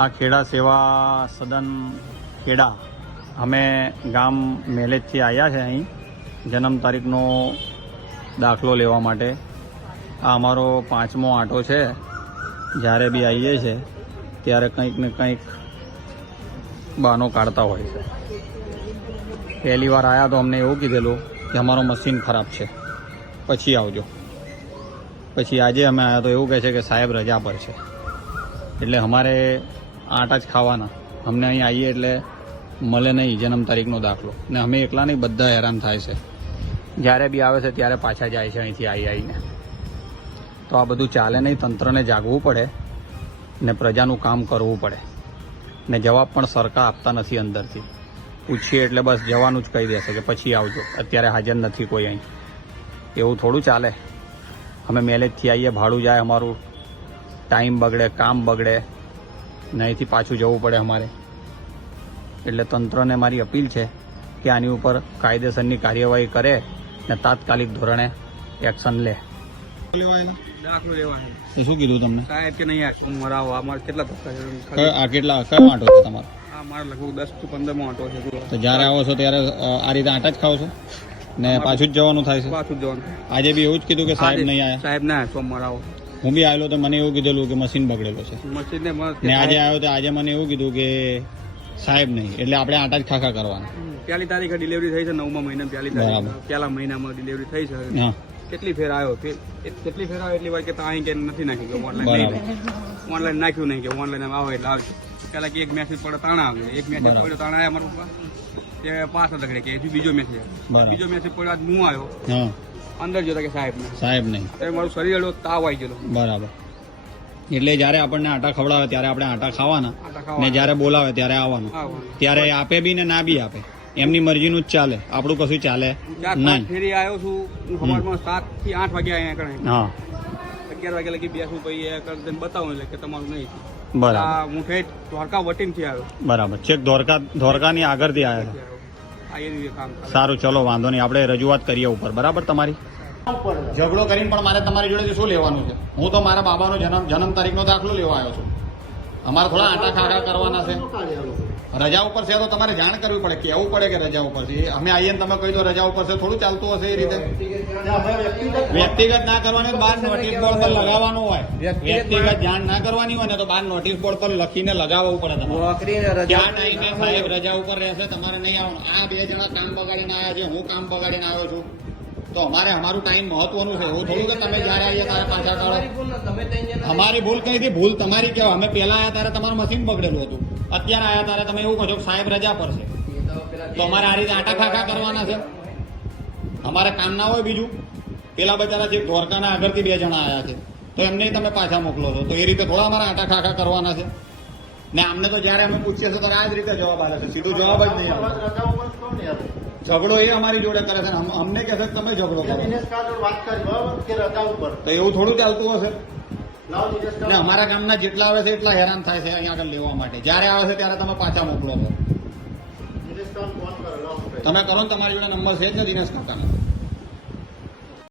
આ ખેડા સેવા સદન ખેડા અમે ગામ મેલેજથી આવ્યા છે અહીં જન્મ તારીખનો દાખલો લેવા માટે. આ અમારો 5મો આંટો છે. જ્યારે બી આવીએ છીએ ત્યારે કંઈક ને કંઈક બહાનો કાઢતા હોય છે. પહેલી વાર આવ્યા તો અમને એવું કીધેલું કે અમારો મશીન ખરાબ છે, પછી આવજો. પછી આજે અમે આવ્યા તો એવું કહે છે કે સાહેબ રજા પર છે, એટલે અમારે આટા જ ખાવાના. અમને અહીં આવીએ એટલે મળે નહીં જન્મ તારીખનો દાખલો, ને અમે એકલા નહીં, બધા હેરાન થાય છે. જ્યારે બી આવે છે ત્યારે પાછા જાય છે અહીંથી આવીને. તો આ બધું ચાલે નહીં. તંત્રને જાગવું પડે ને પ્રજાનું કામ કરવું પડે. ને જવાબ પણ સરકાર આપતા નથી. અંદરથી પૂછીએ એટલે બસ જવાનું જ કહી દેશે કે પછી આવજો, અત્યારે હાજર નથી કોઈ અહીં. એવું થોડું ચાલે. અમે મેલેજથી આવીએ, ભાડું જાય અમારું, ટાઈમ બગડે, કામ બગડે, ને અહીંથી પાછું જવું પડે અમારે. એટલે તંત્રને મારી અપીલ છે કે આની ઉપર કાયદેસરની કાર્યવાહી કરે ને તાત્કાલિક ધોરણે એક્શન લે. દાખલો લેવાનો. શું કીધું તમને સાહેબ કે નહીં મરાવો? અમારે કેટલા આ કેટલા કયો આંટો છે તમારો? આ મારે લગભગ 10 થી 15મો આંટો છે. તો જ્યારે આવો છો ત્યારે આ રીતે આંટા જ ખાવ છો ને પાછું જ જવાનું થાય છે? પાછું જવાનું. આજે બી એવું જ કીધું કે સાહેબ નહીં આવ્યા? સાહેબ ના સોમ મરાવો. હું બી આવેલો તો મને એવું કીધેલું કે મશીન બગડેલો છે. મશીન ને આજે આવ્યો તો આજે મને એવું કીધું કે સાહેબ નહીં, એટલે આપણે આંટા જ ખાખા કરવાના. 1 તારીખે ડિલિવરી થઈ છે, 9મા મહિના 1 તારીખે, પહેલા મહિનામાં ડિલિવરી થઈ છે. કેટલી ફેર આવ્યો એટલી વાર કે અહીં કે નથી નાખ્યું કે ઓનલાઈન નાખ્યું નહીં કે ઓનલાઈન આવે એટલે આવશે. પેલા કે એક મેસેજ પડે તાણા આવે, એક મેસેજ પડ્યો તાણા આવ્યા મારા પપ્પા, તે પાસ તગડે કે બીજો મેસેજ પડ્યો. આજ હું આવ્યો, અંદર જોતા કે સાહેબ નહીં. મારું શરીર હળવો, તાવ આવી ગયેલો. બરાબર. એટલે જયારે આપણને આટા ખવડાવે ત્યારે આપણે આટા ખાવાના, ને જયારે બોલાવે ત્યારે આવવાનું. ત્યારે આપે બી ને ના બી આપે, એમની મરજીનું જ ચાલે, આપણું કશું ચાલે નહીં. ફેરી આવ્યો છું હું સવારમાં 7 થી 8 વાગ્યા અહીંયા કણે. 11 વાગ્યા લગી બેસું, પછી બતાવું એટલે કે તમારું નહીં. બરાબર. હું ઠેઠ દ્વારકા વટીમથી આવ્યો. બરાબર. છેક દ્વારકાની આગળથી આવ્યા. સારું, ચલો વાંધો નહીં, આપણે રજૂઆત કરીએ ઉપર. બરાબર. તમારી ઝઘડો કરીને પણ મારે તમારી જોડે શું લેવાનું છે? હું તો મારા બાબાનો જન્મ તારીખનો દાખલો લેવા આવ્યો છું. અમારે થોડા આટા ખાખા કરવાના છે. રજા ઉપર છે તો તમારે જાણ કરવી પડે, કહેવું પડે કે રજા ઉપર છે. અમે આવીએ ને તમે કહી દો રજા ઉપર છે, થોડું ચાલતું હશે એ રીતે? વ્યક્તિગત ના કરવાની, બહાર નોટિસ બોર્ડ પર લગાવવાનું હોય. વ્યક્તિગત જાણ ના કરવાની હોય ને તો બહાર નોટિસ બોર્ડ પર લખીને લગાવવું પડે. તમારે ક્યાં ટાઈમે સાહેબ રજા ઉપર રહેશે, તમારે નહીં આવવાનું. આ 2 જણા કામ બગાડીને આવ્યા છે, હું કામ બગાડીને આવ્યો છું, તો અમારે અમારું ટાઈમ મહત્વનું છે. એવું થોડું કે તમે જયારે આવીએ ત્યારે પાછા કાઢો. અમારી ભૂલ કઈ હતી? ભૂલ તમારી કહેવાય. અમે પહેલા આવ્યા ત્યારે તમારું મશીન બગડેલું હતું, અત્યારે આવ્યા ત્યારે તમે એવું કહો છો કે સાહેબ રજા પર છે, તો અમારે આ રીતે આટા ખાખા કરવાના છે? અમારે કામ ના હોય બીજું? પેલા બચારા જે દ્વારકાના આગળથી 2 જણા આવ્યા છે, તો એમને તમે પાછા મોકલો છો, તો એ રીતે થોડા અમારે આટા ખાખા કરવાના છે? ને અમને તો જયારે અમે પૂછીએ છીએ તો આ જ રીતે જવાબ આવે છે, સીધું જવાબ જ નહીં આવે. ઝઘડો એ અમારી જોડે કરે છે, અમને કહે છે તમે ઝઘડો કરો. તો એવું થોડું ચાલતું હશે? ને અમારા ગામના જેટલા આવે છે એટલા હેરાન થાય છે અહીંયા આગળ લેવા માટે. જયારે આવે છે ત્યારે તમે પાછા મોકલો છો. તમે કરો ને, તમારી જોડે નંબર છે જ ને દિનેશ કાકાનો?